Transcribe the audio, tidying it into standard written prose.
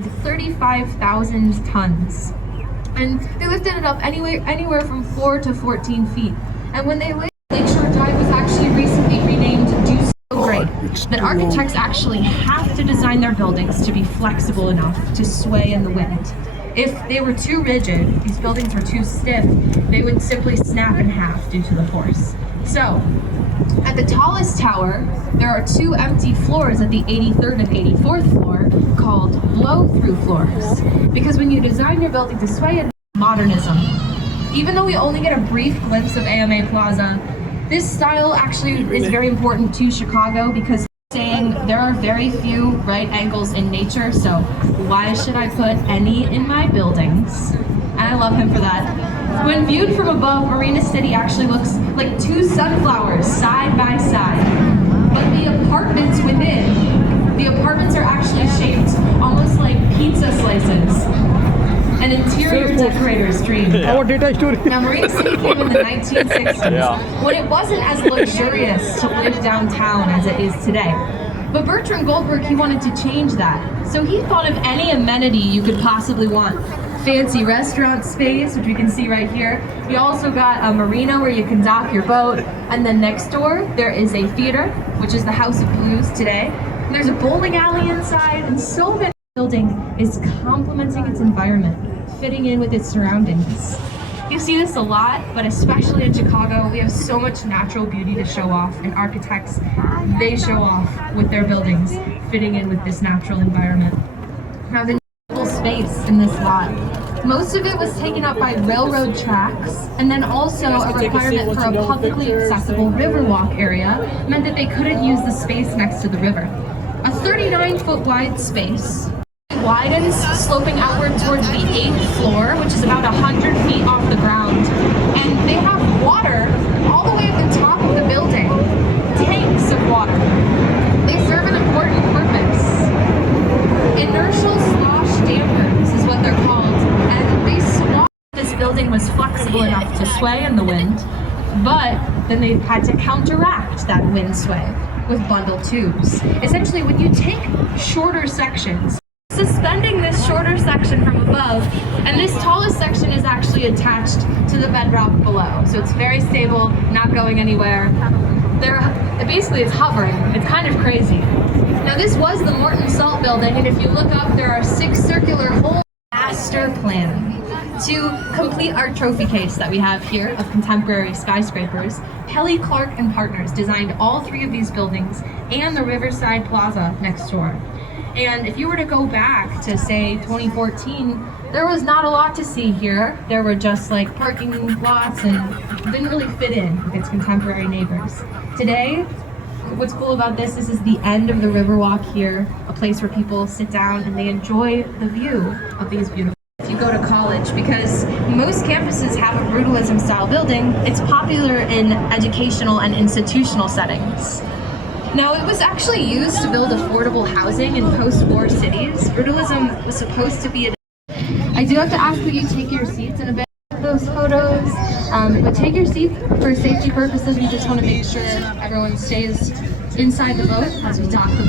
35,000 tons. And they lifted it up anywhere from 4 to 14 feet. And when they landed, Lakeshore Drive was actually recently renamed Deuce Grade. That architects actually have to design their buildings to be flexible enough to sway in the wind. If they were too rigid, these buildings were too stiff, they would simply snap in half due to the force. So, at the tallest tower, there are 2 empty floors at the 83rd and 84th floor called blow-through floors. Because when you design your building to sway in modernism, even though we only get a brief glimpse of AMA Plaza, this style actually is very important to Chicago because saying there are very few right angles in nature, so why should I put any in my buildings? And I love him for that. When viewed from above, Marina City actually looks like 2 sunflowers side by side. But the apartments within, the apartments are actually shaped almost like pizza slices. An interior decorator's dream. Our data story. Now, Marina City came in the 1960s when it wasn't as luxurious to live downtown as it is today. But Bertrand Goldberg, he wanted to change that. So he thought of any amenity you could possibly want. Fancy restaurant space, which we can see right here. You also got a marina where you can dock your boat. And then next door, there is a theater, which is the House of Blues today. And there's a bowling alley inside, and so many. Building is complementing its environment, fitting in with its surroundings. You see this a lot, but especially in Chicago, we have so much natural beauty to show off, and architects, they show off with their buildings, fitting in with this natural environment. Now, the space in this lot, most of it was taken up by railroad tracks, and then also a requirement for a publicly accessible riverwalk area meant that they couldn't use the space next to the river. A 39-foot wide space widens, sloping outward towards the 8th floor, which is about 100 feet off the ground. And they have water all the way at the top of the building. Tanks of water. They serve an important purpose. Inertial slosh dampers is what they're called. And they saw this building was flexible enough to sway in the wind, but then they had to counteract that wind sway with bundle tubes. Essentially, when you take shorter sections, suspending this shorter section from above, and this tallest section is actually attached to the bedrock below. So it's very stable, not going anywhere. Basically, it's hovering. It's kind of crazy. Now, this was the Morton Salt Building, and if you look up, there are 6 circular holes. Master plan. To complete our trophy case that we have here of contemporary skyscrapers, Pelly Clark and Partners designed all 3 of these buildings and the Riverside Plaza next door. And if you were to go back to, say, 2014, there was not a lot to see here. There were just like parking lots and didn't really fit in with its contemporary neighbors. Today, what's cool about this is the end of the Riverwalk here, a place where people sit down and they enjoy the view of these beautiful. If you go to college, because most campuses have a brutalism style building, it's popular in educational and institutional settings. Now, it was actually used to build affordable housing in post-war cities. Brutalism was supposed to be I do have to ask that you take your seats in a bit of those photos, but take your seats for safety purposes. We just want to make sure everyone stays inside the boat as we dock the